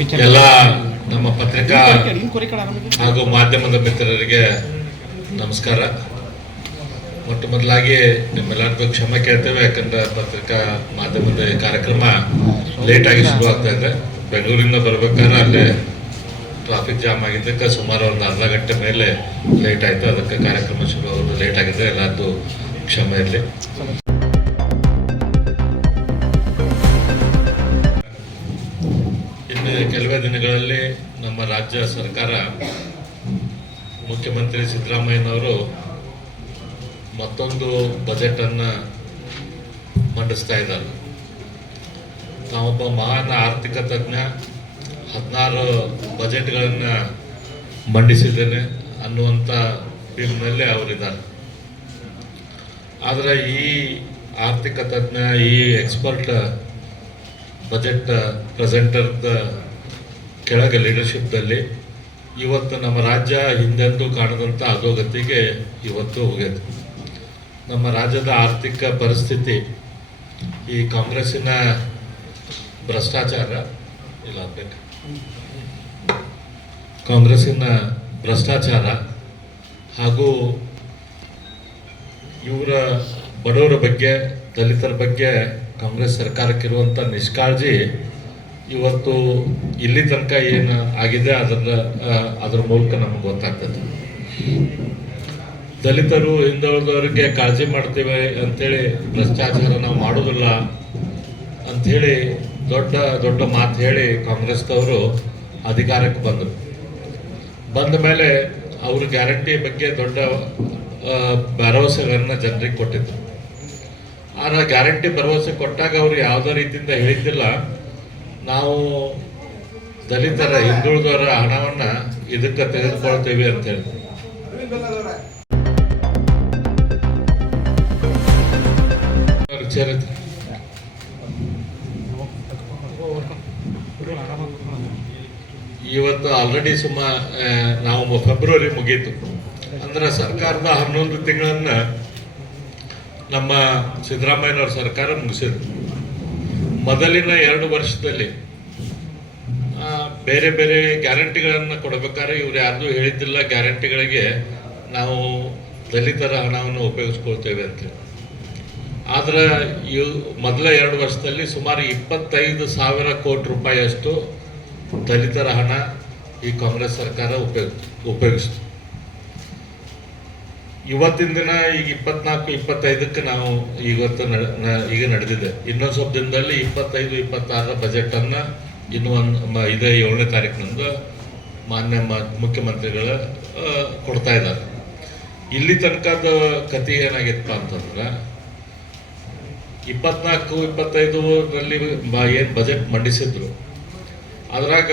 ಎಲ್ಲ ನಮ್ಮ ಪತ್ರಿಕಾ ಹಾಗೂ ಮಾಧ್ಯಮದ ಮಿತ್ರರಿಗೆ ನಮಸ್ಕಾರ. ಮೊಟ್ಟ ಮೊದಲಾಗಿ ನಿಮ್ಮೆಲ್ಲರಿಗೂ ಕ್ಷಮೆ ಕೇಳ್ತೇವೆ, ಯಾಕಂದ್ರೆ ಪತ್ರಿಕಾ ಮಾಧ್ಯಮದ ಕಾರ್ಯಕ್ರಮ ಲೇಟಾಗಿ ಶುರುವಾಗ್ತಾ ಇದೆ. ಬೆಂಗಳೂರಿಂದ ಬರ್ಬೇಕಾದ್ರೆ ಅಲ್ಲೇ ಟ್ರಾಫಿಕ್ ಜಾಮ್ ಆಗಿದ್ದಕ್ಕೆ ಸುಮಾರು ಒಂದು ಅರ್ಧ ಗಂಟೆ ಮೇಲೆ ಲೇಟ್ ಆಯಿತು. ಅದಕ್ಕೆ ಕಾರ್ಯಕ್ರಮ ಶುರು ಆಗೋದು ಲೇಟ್ ಆಗಿದೆ, ಎಲ್ಲರದ್ದು ಕ್ಷಮೆ ಇರಲಿ. ಇನ್ನು ಕೆಲವೇ ದಿನಗಳಲ್ಲಿ ನಮ್ಮ ರಾಜ್ಯ ಸರ್ಕಾರ, ಮುಖ್ಯಮಂತ್ರಿ ಸಿದ್ದರಾಮಯ್ಯನವರು ಮತ್ತೊಂದು ಬಜೆಟನ್ನು ಮಂಡಿಸ್ತಾ ಇದ್ದಾರೆ. ನಾವೊಬ್ಬ ಮಹಾನ್ ಆರ್ಥಿಕ ತಜ್ಞ, 16 ಬಜೆಟ್ಗಳನ್ನು ಮಂಡಿಸಿದ್ದೇನೆ ಅನ್ನುವಂಥ ಫೀಲ್ಡ್ನಲ್ಲೇ ಅವರಿದ್ದಾರೆ. ಆದರೆ ಈ ಆರ್ಥಿಕ ತಜ್ಞ, ಈ ಎಕ್ಸ್ಪರ್ಟ್ ಬಜೆಟ್ ಪ್ರೆಸೆಂಟರ್ದ ಕೆಳಗೆ ಲೀಡರ್ಶಿಪ್ದಲ್ಲಿ ಇವತ್ತು ನಮ್ಮ ರಾಜ್ಯ ಹಿಂದೆಂದೂ ಕಾಣದಂಥ ಅಧೋಗತಿಗೆ ಇವತ್ತು ಹೋಗಿದೆ. ನಮ್ಮ ರಾಜ್ಯದ ಆರ್ಥಿಕ ಪರಿಸ್ಥಿತಿ ಈ ಕಾಂಗ್ರೆಸ್ಸಿನ ಭ್ರಷ್ಟಾಚಾರ ಇಲ್ಲ ಬೇಕು ಕಾಂಗ್ರೆಸ್ಸಿನ ಭ್ರಷ್ಟಾಚಾರ ಹಾಗೂ ಇವರ ಬಡವರ ಬಗ್ಗೆ, ದಲಿತರ ಬಗ್ಗೆ ಕಾಂಗ್ರೆಸ್ ಸರ್ಕಾರಕ್ಕಿರುವಂಥ ನಿಷ್ಕಾಳಜಿ ಇವತ್ತು ಇಲ್ಲಿ ತನಕ ಏನು ಆಗಿದೆ ಅದರ ಮೂಲಕ ನಮಗೆ ಗೊತ್ತಾಗ್ತದೆ. ದಲಿತರು, ಹಿಂದುಳಿದವರಿಗೆ ಕಾಳಜಿ ಮಾಡ್ತೇವೆ ಅಂಥೇಳಿ ಭ್ರಷ್ಟಾಚಾರ ನಾವು ಮಾಡೋದಿಲ್ಲ ಅಂಥೇಳಿ ದೊಡ್ಡ ದೊಡ್ಡ ಮಾತು ಹೇಳಿ ಕಾಂಗ್ರೆಸ್ದವರು ಅಧಿಕಾರಕ್ಕೆ ಬಂದರು. ಬಂದ ಮೇಲೆ ಅವರು ಗ್ಯಾರಂಟಿ ಬಗ್ಗೆ ದೊಡ್ಡ ಭರವಸೆಗಳನ್ನು ಜನರಿಗೆ ಕೊಟ್ಟಿದ್ರು. ಆದರೆ ಗ್ಯಾರಂಟಿ ಭರವಸೆ ಕೊಟ್ಟಾಗ ಅವರು ಯಾವುದೇ ರೀತಿಯಿಂದ ಹೇಳಿದ್ದಿಲ್ಲ, ನಾವು ದಲಿತರ, ಹಿಂದುಳಿದವರ ಹಣವನ್ನು ಇದಕ್ಕೆ ತೆಗೆದುಕೊಳ್ತೇವೆ ಅಂತ ಹೇಳಿ. ಇವತ್ತು ಆಲ್ರೆಡಿ ನಾವು ಫೆಬ್ರವರಿ ಮುಗೀತು ಅಂದ್ರೆ ಸರ್ಕಾರದ 11 ತಿಂಗಳನ್ನು ನಮ್ಮ ಸಿದ್ದರಾಮಯ್ಯನವ್ರ ಸರ್ಕಾರ ಮುಗಿಸಿದ್ರು. ಮೊದಲಿನ 2 ವರ್ಷದಲ್ಲಿ ಬೇರೆ ಬೇರೆ ಗ್ಯಾರಂಟಿಗಳನ್ನು ಕೊಡಬೇಕಾದ್ರೆ ಇವ್ರು ಯಾರ್ದು ಹೇಳಿದ್ದಿಲ್ಲ, ಗ್ಯಾರಂಟಿಗಳಿಗೆ ನಾವು ದಲಿತರ ಹಣವನ್ನು ಉಪಯೋಗಿಸ್ಕೊಳ್ತೇವೆ ಅಂತೇಳಿ. ಆದರೆ ಮೊದಲ 2 ವರ್ಷದಲ್ಲಿ ಸುಮಾರು 25,000 ಕೋಟಿ ರೂಪಾಯಿಯಷ್ಟು ದಲಿತರ ಹಣ ಈ ಕಾಂಗ್ರೆಸ್ ಸರ್ಕಾರ ಉಪಯೋಗಿಸ್ತು. ಇವತ್ತಿನ ದಿನ ಈಗ 24-25ಕ್ಕೆ ನಾವು ಈಗ ನಡೆದಿದೆ. ಇನ್ನೊಂದು ಸ್ವಲ್ಪ ದಿನದಲ್ಲಿ 25-26 ಬಜೆಟನ್ನು ಇನ್ನು ಇದೇ 7ನೇ ತಾರೀಕಿನಿಂದ ಮಾನ್ಯ ಮುಖ್ಯಮಂತ್ರಿಗಳ ಕೊಡ್ತಾ ಇದ್ದಾರೆ. ಇಲ್ಲಿ ತನಕದ ಕತೆ ಏನಾಗಿತ್ತಪ್ಪ ಅಂತಂದ್ರೆ 24-25ರಲ್ಲಿ ಏನು ಬಜೆಟ್ ಮಂಡಿಸಿದ್ರು, ಅದರಾಗ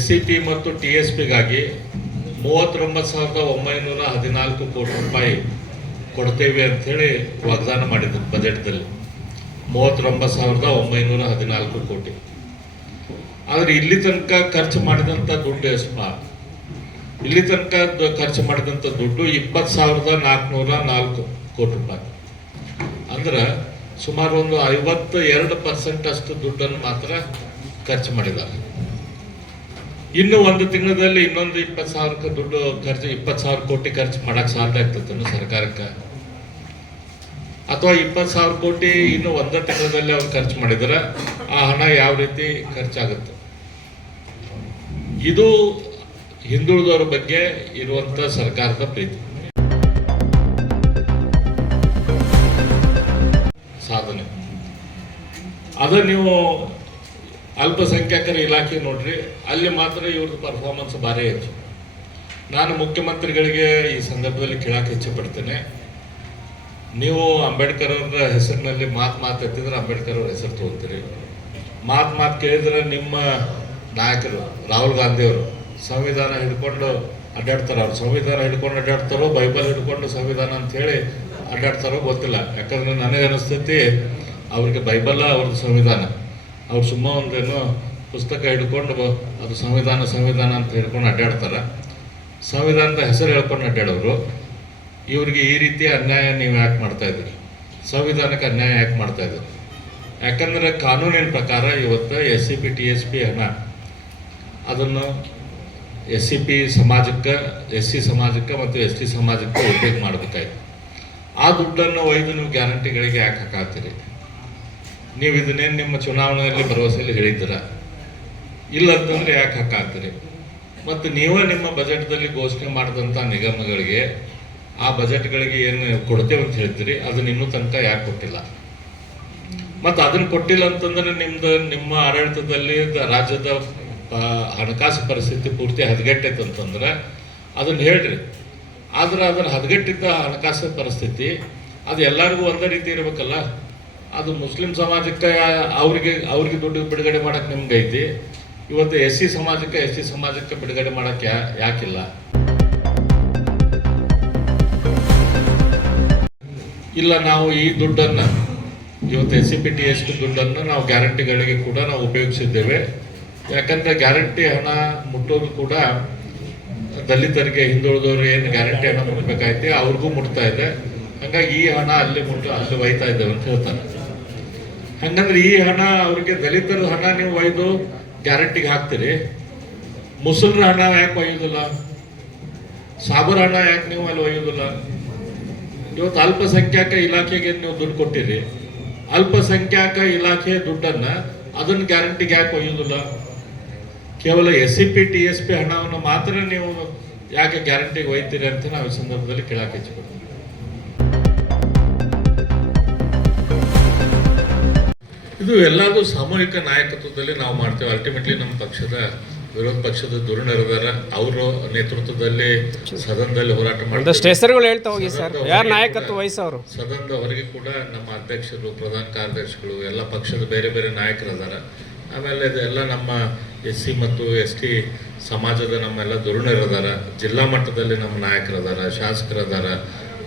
SCP ಮತ್ತು TSPಗಾಗಿ 39,914 ಕೋಟಿ ರೂಪಾಯಿ ಕೊಡ್ತೇವೆ ಅಂಥೇಳಿ ವಾಗ್ದಾನ ಮಾಡಿದ್ರು ಬಜೆಟ್ದಲ್ಲಿ. 39,914 ಕೋಟಿ. ಆದರೆ ಇಲ್ಲಿ ತನಕ ಖರ್ಚು ಮಾಡಿದಂಥ ದುಡ್ಡು ಎಷ್ಟಪ್ಪ? ಇಲ್ಲಿ ತನಕ ಖರ್ಚು ಮಾಡಿದಂಥ ದುಡ್ಡು 20,404 ಕೋಟಿ ರೂಪಾಯಿ. ಅಂದ್ರೆ ಸುಮಾರು ಒಂದು 52% ಅಷ್ಟು ದುಡ್ಡನ್ನು ಮಾತ್ರ ಖರ್ಚು ಮಾಡಿದ್ದಾರೆ. ಇನ್ನು ಒಂದು ತಿಂಗಳಲ್ಲಿ ಇನ್ನೊಂದು 20,000 ದುಡ್ಡು ಖರ್ಚು, 20,000 ಕೋಟಿ ಖರ್ಚು ಮಾಡಕ್ಕೆ ಸಾಧ್ಯ ಆಗ್ತದೆ ಸರ್ಕಾರಕ್ಕೆ? ಅಥವಾ 20,000 ಕೋಟಿ ಇನ್ನು ಒಂದು ತಿಂಗಳಲ್ಲಿ ಅವ್ರು ಖರ್ಚು ಮಾಡಿದ್ರೆ ಆ ಹಣ ಯಾವ ರೀತಿ ಖರ್ಚಾಗುತ್ತೆ? ಇದು ಹಿಂದುಳಿದವರ ಬಗ್ಗೆ ಇರುವಂತ ಸರ್ಕಾರದ ಪ್ರೀತಿ, ಸಾಧನೆ. ಅದ ನೀವು ಅಲ್ಪಸಂಖ್ಯಾತರ ಇಲಾಖೆ ನೋಡ್ರಿ, ಅಲ್ಲಿ ಮಾತ್ರ ಇವ್ರದ್ದು ಪರ್ಫಾರ್ಮೆನ್ಸ್ ಭಾರಿ ಹೆಚ್ಚು. ನಾನು ಮುಖ್ಯಮಂತ್ರಿಗಳಿಗೆ ಈ ಸಂದರ್ಭದಲ್ಲಿ ಕೇಳಕ್ಕೆ ಇಚ್ಛೆ ಪಡ್ತೇನೆ, ನೀವು ಅಂಬೇಡ್ಕರ್ ಅವರ ಹೆಸರಿನಲ್ಲಿ ಮಾತು ಎತ್ತಿದ್ರೆ ಅಂಬೇಡ್ಕರ್ ಅವ್ರ ಹೆಸರು ತಗೋತೀರಿ. ಮಾತು ಕೇಳಿದ್ರೆ ನಿಮ್ಮ ನಾಯಕರು ರಾಹುಲ್ ಗಾಂಧಿಯವರು ಸಂವಿಧಾನ ಹಿಡ್ಕೊಂಡು ಅಡ್ಡಾಡ್ತಾರೆ. ಅವ್ರು ಸಂವಿಧಾನ ಹಿಡ್ಕೊಂಡು ಅಡ್ಡಾಡ್ತಾರೋ, ಬೈಬಲ್ ಹಿಡ್ಕೊಂಡು ಸಂವಿಧಾನ ಅಂತ ಹೇಳಿ ಅಡ್ಡಾಡ್ತಾರೋ ಗೊತ್ತಿಲ್ಲ. ಯಾಕಂದ್ರೆ ನನಗೆ ಅನಿಸ್ತೈತಿ ಅವ್ರಿಗೆ ಬೈಬಲ್ಲ ಅವ್ರದ್ದು ಸಂವಿಧಾನ. ಅವ್ರು ಸುಮ್ಮ ಒಂದೇನೋ ಪುಸ್ತಕ ಹಿಡ್ಕೊಂಡು ಅದು ಸಂವಿಧಾನ ಅಂತ ಹಿಡ್ಕೊಂಡು ಅಡ್ಡಾಡ್ತಾರೆ. ಸಂವಿಧಾನದ ಹೆಸರು ಹೇಳ್ಕೊಂಡು ಅಡ್ಡಾಡೋರು. ಇವ್ರಿಗೆ ಈ ರೀತಿಯ ಅನ್ಯಾಯ ನೀವು ಯಾಕೆ ಮಾಡ್ತಾ ಇದ್ದೀರಿ? ಸಂವಿಧಾನಕ್ಕೆ ಅನ್ಯಾಯ ಯಾಕೆ ಮಾಡ್ತಾ ಇದ್ದೀರಿ? ಯಾಕಂದರೆ ಕಾನೂನಿನ ಪ್ರಕಾರ ಇವತ್ತು SCP TSP ಹಣ ಅದನ್ನು SCP ಸಮಾಜಕ್ಕೆ, SC ಸಮಾಜಕ್ಕೆ ಮತ್ತು ST ಸಮಾಜಕ್ಕೆ ಉಪಯೋಗ ಮಾಡಬೇಕಾಯ್ತು. ಆ ದುಡ್ಡನ್ನು ಒಯ್ದು ನೀವು ಗ್ಯಾರಂಟಿಗಳಿಗೆ ಯಾಕೆ ಹಾಕಾಗ್ತೀರಿ? ನೀವು ಇದನ್ನೇನು ನಿಮ್ಮ ಚುನಾವಣೆಯಲ್ಲಿ ಭರವಸೆಯಲ್ಲಿ ಹೇಳಿದ್ದೀರ, ಇಲ್ಲ ಅಂತಂದರೆ ಯಾಕೆ ಹಾಕಾಗ್ತೀರಿ? ಮತ್ತು ನೀವೇ ನಿಮ್ಮ ಬಜೆಟ್ದಲ್ಲಿ ಘೋಷಣೆ ಮಾಡಿದಂಥ ನಿಗಮಗಳಿಗೆ ಆ ಬಜೆಟ್ಗಳಿಗೆ ಏನು ಕೊಡ್ತೇವೆ ಅಂತ ಹೇಳ್ತೀರಿ, ಅದನ್ನ ಇನ್ನೂ ತನಕ ಯಾಕೆ ಕೊಟ್ಟಿಲ್ಲ? ಮತ್ತು ಅದನ್ನು ಕೊಟ್ಟಿಲ್ಲ ಅಂತಂದ್ರೆ ನಿಮ್ಮ ಆಡಳಿತದಲ್ಲಿ ರಾಜ್ಯದ ಹಣಕಾಸು ಪರಿಸ್ಥಿತಿ ಪೂರ್ತಿ ಹದಗೆಟ್ಟೈತೆ ಅಂತಂದ್ರೆ ಅದನ್ನು ಹೇಳ್ರಿ. ಆದ್ರೆ ಅದರ ಹದಗೆಟ್ಟಿದ್ದ ಹಣಕಾಸು ಪರಿಸ್ಥಿತಿ ಅದು ಎಲ್ಲರಿಗೂ ಒಂದೇ ರೀತಿ ಇರಬೇಕಲ್ಲ. ಅದು ಮುಸ್ಲಿಂ ಸಮಾಜಕ್ಕೆ ಅವ್ರಿಗೆ ದುಡ್ಡು ಬಿಡುಗಡೆ ಮಾಡೋಕ್ಕೆ ನಿಮ್ಗೆ ಐತಿ, ಇವತ್ತು SC ಸಮಾಜಕ್ಕೆ ST ಸಮಾಜಕ್ಕೆ ಬಿಡುಗಡೆ ಮಾಡೋಕ್ಕೆ ಯಾಕಿಲ್ಲ? ಇಲ್ಲ, ನಾವು ಈ ದುಡ್ಡನ್ನು ಇವತ್ತು SCP TSP ದುಡ್ಡನ್ನು ನಾವು ಗ್ಯಾರಂಟಿಗಳಿಗೆ ಕೂಡ ನಾವು ಉಪಯೋಗಿಸಿದ್ದೇವೆ. ಯಾಕಂದರೆ ಗ್ಯಾರಂಟಿ ಹಣ ಮುಟ್ಟೋದು ಕೂಡ ದಲಿತರಿಗೆ, ಹಿಂದುಳಿದವರು ಏನು ಗ್ಯಾರಂಟಿ ಹಣ ಮುಟ್ಟಬೇಕಾಯ್ತು ಅವ್ರಿಗೂ ಮುಟ್ತಾ ಇದೆ. ಹಾಗಾಗಿ ಈ ಹಣ ಅಲ್ಲಿ ಒಯ್ತಾ ಇದ್ದೇವೆ ಅಂತ ಹೇಳ್ತಾರೆ. ಹಂಗಂದ್ರೆ ಈ ಹಣ ಅವ್ರಿಗೆ, ದಲಿತರ ಹಣ ನೀವು ಒಯ್ದು ಗ್ಯಾರಂಟಿಗೆ ಹಾಕ್ತೀರಿ, ಮುಸಲ್ರ ಹಣ ಯಾಕೆ ಒಯ್ಯೋದಿಲ್ಲ? ಸಾಬರ್ ಹಣ ಯಾಕೆ ನೀವು ಅಲ್ಲಿ ಒಯ್ಯೋದಿಲ್ಲ? ಇವತ್ತು ಅಲ್ಪಸಂಖ್ಯಾತ ಇಲಾಖೆಗೆ ನೀವು ದುಡ್ಡು ಕೊಟ್ಟಿರಿ, ಅಲ್ಪಸಂಖ್ಯಾತ ಇಲಾಖೆ ದುಡ್ಡನ್ನು ಅದನ್ನು ಗ್ಯಾರಂಟಿಗೆ ಯಾಕೆ ಒಯ್ಯೋದಿಲ್ಲ? ಕೇವಲ SCP TSP ಹಣವನ್ನು ಮಾತ್ರ ನೀವು ಯಾಕೆ ಗ್ಯಾರಂಟಿಗೆ ಒಯ್ತೀರಿ ಅಂತ ನಾವು ಈ ಸಂದರ್ಭದಲ್ಲಿ ಕೇಳಕ್ಕೆ ಇಚ್ಛೆಪಡ್ತೀವಿ. ಇದು ಎಲ್ಲದೂ ಸಾಮೂಹಿಕ ನಾಯಕತ್ವದಲ್ಲಿ ನಾವು ಮಾಡ್ತೇವೆ. ಅಲ್ಟಿಮೇಟ್ಲಿ ನಮ್ಮ ಪಕ್ಷದ ವಿರೋಧ ಪಕ್ಷದ ಧುರೀಣರಿದ್ದಾರೆ, ಅವರ ನೇತೃತ್ವದಲ್ಲಿ ಸದನದಲ್ಲಿ ಹೋರಾಟ ಮಾಡ್ತಾರೆ. ಹೆಸರುಗಳು ಹೇಳ್ತಾ ಹೋಗಿ ಸರ್, ಯಾರು ನಾಯಕತ್ವ ವಹಿಸೋರು? ಸದನದ ಹೊರಗೆ ಕೂಡ ನಮ್ಮ ಅಧ್ಯಕ್ಷರು, ಪ್ರಧಾನ ಕಾರ್ಯದರ್ಶಿಗಳು, ಎಲ್ಲ ಪಕ್ಷದ ಬೇರೆ ಬೇರೆ ನಾಯಕರಿದ್ದಾರೆ. ಆಮೇಲೆ ಇದೆಲ್ಲ ನಮ್ಮ SC ಮತ್ತು ST ಸಮಾಜದ ನಮ್ಮೆಲ್ಲ ಧುರೀಣರಿದ್ದಾರೆ. ಜಿಲ್ಲಾ ಮಟ್ಟದಲ್ಲಿ ನಮ್ಮ ನಾಯಕರಿದ್ದಾರೆ, ಶಾಸಕರಿದ್ದಾರೆ.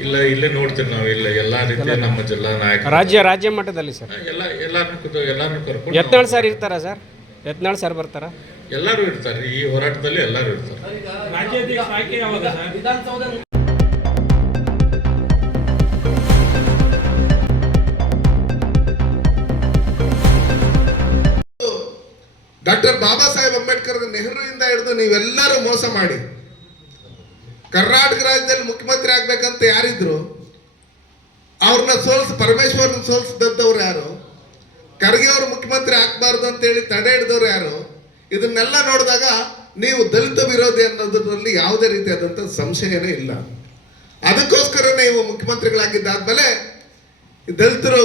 ಇಲ್ಲೇ ನೋಡ್ತೀವಿ ನಾವು, ಇಲ್ಲ ಎಲ್ಲ ರೀತಿಯ ನಮ್ಮ ಜಿಲ್ಲಾ ನಾಯಕರು, ರಾಜ್ಯ ಮಟ್ಟದಲ್ಲಿ ಸರ್ ಎಲ್ಲಾರನ್ನು ಕರ್ಕೊಂಡು. ಯತ್ನಾಳ್ ಸರ್ ಇರ್ತಾರ ಸರ್? ಯತ್ನಾಳ್ ಸರ್ ಬರ್ತಾರ? ಎಲ್ಲರೂ ಇರ್ತಾರೆ, ಈ ಹೋರಾಟದಲ್ಲಿ ಎಲ್ಲರೂ ಇರ್ತಾರೆ. ಡಾಕ್ಟರ್ ಬಾಬಾ ಸಾಹೇಬ್ ಅಂಬೇಡ್ಕರ್ ನೆಹರುವಿಂದ ಹಿಡಿದು ನೀವೆಲ್ಲರೂ ಮೋಸ ಮಾಡಿ ಕರ್ನಾಟಕ ರಾಜ್ಯದಲ್ಲಿ ಮುಖ್ಯಮಂತ್ರಿ ಆಗ್ಬೇಕಂತ ಯಾರಿದ್ರು ಅವ್ರನ್ನ ಪರಮೇಶ್ವರ್ನ ಸೋಲಿಸಿದಂಥವ್ರು ಯಾರು? ಖರ್ಗೆ ಅವರು ಮುಖ್ಯಮಂತ್ರಿ ಆಗ್ಬಾರ್ದು ಅಂತೇಳಿ ತಡೆ ಹಿಡಿದವ್ರು ಯಾರು? ಇದನ್ನೆಲ್ಲ ನೋಡಿದಾಗ ನೀವು ದಲಿತ ವಿರೋಧಿ ಅನ್ನೋದ್ರಲ್ಲಿ ಯಾವುದೇ ರೀತಿಯಾದಂಥ ಸಂಶಯನೇ ಇಲ್ಲ. ಅದಕ್ಕೋಸ್ಕರ ನೀವು ಮುಖ್ಯಮಂತ್ರಿಗಳಾಗಿದ್ದಾದ್ಮೇಲೆ ದಲಿತರು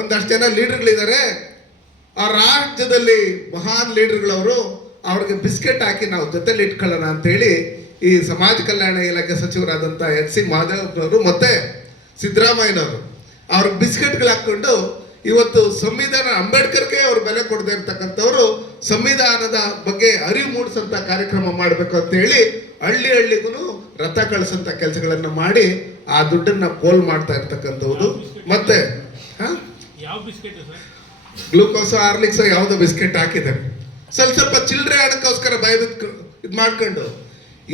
ಒಂದಷ್ಟು ಜನ ಲೀಡರ್ಗಳಿದ್ದಾರೆ, ಆ ರಾಜ್ಯದಲ್ಲಿ ಮಹಾನ್ ಲೀಡರ್ಗಳವರು, ಅವ್ರಿಗೆ ಬಿಸ್ಕೆಟ್ ಹಾಕಿ ನಾವು ಜೊತೆಲಿ ಇಟ್ಕೊಳ್ಳೋಣ ಅಂತೇಳಿ ಈ ಸಮಾಜ ಕಲ್ಯಾಣ ಇಲಾಖೆ ಸಚಿವರಾದಂಥ HC ಮಾಧವರವರು ಮತ್ತೆ ಸಿದ್ದರಾಮಯ್ಯನವರು ಅವ್ರಿಗೆ ಬಿಸ್ಕೆಟ್ಗಳು ಹಾಕ್ಕೊಂಡು ಇವತ್ತು ಸಂವಿಧಾನ, ಅಂಬೇಡ್ಕರ್ಗೆ ಅವ್ರು ಬೆಲೆ ಕೊಡದೇ ಇರ್ತಕ್ಕಂಥವ್ರು ಸಂವಿಧಾನದ ಬಗ್ಗೆ ಅರಿವು ಮೂಡಿಸಂತ ಕಾರ್ಯಕ್ರಮ ಮಾಡಬೇಕು ಅಂತೇಳಿ ಹಳ್ಳಿಗೂ ರಥ ಕಳಿಸಂತ ಕೆಲಸಗಳನ್ನು ಮಾಡಿ ಆ ದುಡ್ಡನ್ನ ಪೋಲ್ ಮಾಡ್ತಾ ಇರ್ತಕ್ಕಂಥದ್ದು. ಮತ್ತೆ ಗ್ಲೂಕೋಸ್, ಹಾರ್ಲಿಕ್ಸ್ ಯಾವುದೋ ಬಿಸ್ಕೆಟ್ ಹಾಕಿದ್ದಾರೆ. ಸ್ವಲ್ಪ ಚಿಲ್ಲರೆ ಹಣಕ್ಕೋಸ್ಕರ ಇದು ಮಾಡ್ಕೊಂಡು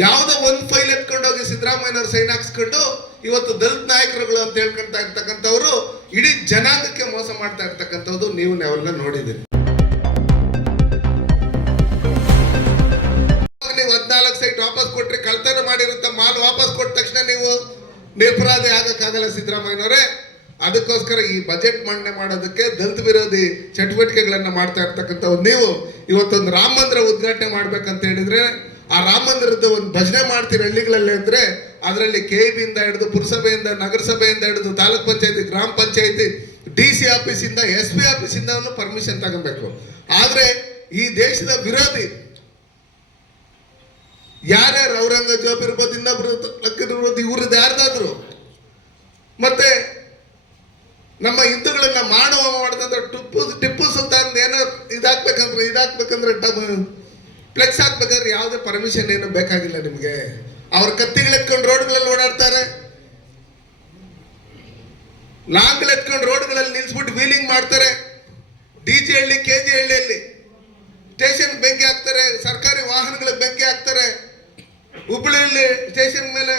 ಯಾವುದೋ ಒಂದು ಫೈಲ್ ಎತ್ಕೊಂಡೋಗಿ ಸಿದ್ದರಾಮಯ್ಯನವ್ರು ಸೈನ್ ಹಾಕ್ಸ್ಕೊಂಡು ಇವತ್ತು ದಲಿತ ನಾಯಕರುಗಳು ಅಂತ ಹೇಳ್ಕೊಂತ ಇರ್ತಕ್ಕಂಥವ್ರು ಇಡೀ ಜನಾಂಗಕ್ಕೆ ಮೋಸ ಮಾಡ್ತಾ ಇರ್ತಕ್ಕಂಥದ್ದು ನೀವು ನಾವೆಲ್ಲ ನೋಡಿದ್ದೀರಿ. ನೀವು 14 ಸೈಟ್ ವಾಪಸ್ ಕೊಟ್ರಿ, ಕಳ್ತನ ಮಾಡಿರುತ್ತ ಮಾಲ್ ವಾಪಸ್ ಕೊಟ್ಟ ತಕ್ಷಣ ನೀವು ನಿರಪರಾಧಿ ಆಗಕ್ಕಾಗಲ್ಲ ಸಿದ್ದರಾಮಯ್ಯನವರೇ. ಅದಕ್ಕೋಸ್ಕರ ಈ ಬಜೆಟ್ ಮಂಡನೆ ಮಾಡೋದಕ್ಕೆ ದಲಿತ ವಿರೋಧಿ ಚಟುವಟಿಕೆಗಳನ್ನ ಮಾಡ್ತಾ ಇರ್ತಕ್ಕಂಥವ್ರು ನೀವು ಇವತ್ತೊಂದು ರಾಮ ಮಂದಿರ ಉದ್ಘಾಟನೆ ಮಾಡ್ಬೇಕಂತ ಹೇಳಿದ್ರೆ ಆ ರಾಮ ಮಂದಿರದ ಒಂದು ಭಜನೆ ಮಾಡ್ತೀರಿ ಹಳ್ಳಿಗಳಲ್ಲಿ ಅಂದ್ರೆ ಅದರಲ್ಲಿ KEBಯಿಂದ ಹಿಡಿದು ಪುರಸಭೆಯಿಂದ, ನಗರಸಭೆಯಿಂದ ಹಿಡಿದು ತಾಲೂಕ್ ಪಂಚಾಯತಿ, ಗ್ರಾಮ ಪಂಚಾಯತಿ, DC ಆಫೀಸಿಂದ, SP ಆಫೀಸಿಂದ ಪರ್ಮಿಷನ್ ತಗೊಬೇಕು. ಆದ್ರೆ ಈ ದೇಶದ ವಿರೋಧಿ ಯಾರ್ಯಾರು, ಔರಂಗಜೇಬ್ ಇರ್ಬೋದು, ಇನ್ನೊಬ್ರು ಇರ್ಬೋದು, ಇವ್ರದ್ದು ಯಾರ್ದಾದ್ರು, ಮತ್ತೆ ನಮ್ಮ ಹಿಂದೂಗಳನ್ನ ಮಾಡಿದಂತ ಟಿಪ್ಪು ಸುಲ್ತಾನ್ ಏನೋ ಇದಾಕ್ಬೇಕಂದ್ರೆ ಫ್ಲೆಕ್ಸ್ ಹಾಕ್ಬೇಕಾದ್ರೆ ಯಾವುದೇ ಪರ್ಮಿಷನ್ ಏನು ಬೇಕಾಗಿಲ್ಲ ನಿಮಗೆ. ಅವ್ರ ಕತ್ತಿಗಳೆತ್ಕೊಂಡು ರೋಡ್ಗಳಲ್ಲಿ ಓಡಾಡ್ತಾರೆ, ಲಾಂಗ್ಲೆತ್ಕೊಂಡು ರೋಡ್ಗಳಲ್ಲಿ ನಿಲ್ಸ್ಬಿಟ್ಟು ವೀಲಿಂಗ್ ಮಾಡ್ತಾರೆ. DJ ಹಳ್ಳಿ, KG ಹಳ್ಳಿಯಲ್ಲಿ ಸ್ಟೇಷನ್ ಬೆಂಕಿ ಹಾಕ್ತಾರೆ, ಸರ್ಕಾರಿ ವಾಹನಗಳಿಗೆ ಬೆಂಕಿ ಹಾಕ್ತಾರೆ, ಹುಬ್ಬಳ್ಳಿಯಲ್ಲಿ ಸ್ಟೇಷನ್ ಮೇಲೆ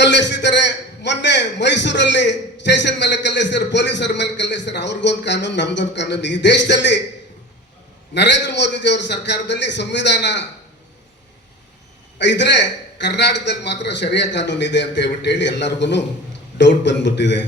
ಕಲ್ಲೆಸಿತಾರೆ. ಮೊನ್ನೆ ಮೈಸೂರಲ್ಲಿ ಸ್ಟೇಷನ್ ಮೇಲೆ ಕಲ್ಲೆಸ್ತಾರೆ, ಪೊಲೀಸರ ಮೇಲೆ ಕಲ್ಲೆಸ್ತಾರೆ. ಅವ್ರಿಗೊಂದು ಕಾನೂನು, ನಮ್ಗೊಂದು ಕಾನೂನು. ಈ ದೇಶದಲ್ಲಿ ನರೇಂದ್ರ ಮೋದಿಜಿಯವರ ಸರ್ಕಾರದಲ್ಲಿ ಸಂವಿಧಾನ ಇದ್ರೆ ಕರ್ನಾಟಕದಲ್ಲಿ ಮಾತ್ರ ಶರಿಯಾ ಕಾನೂನು ಇದೆ ಅಂತ ಹೇಳ್ಬಿಟ್ಟು ಹೇಳಿ ಎಲ್ಲರಿಗೂ ಡೌಟ್ ಬಂದ್ಬಿಟ್ಟಿದೆ.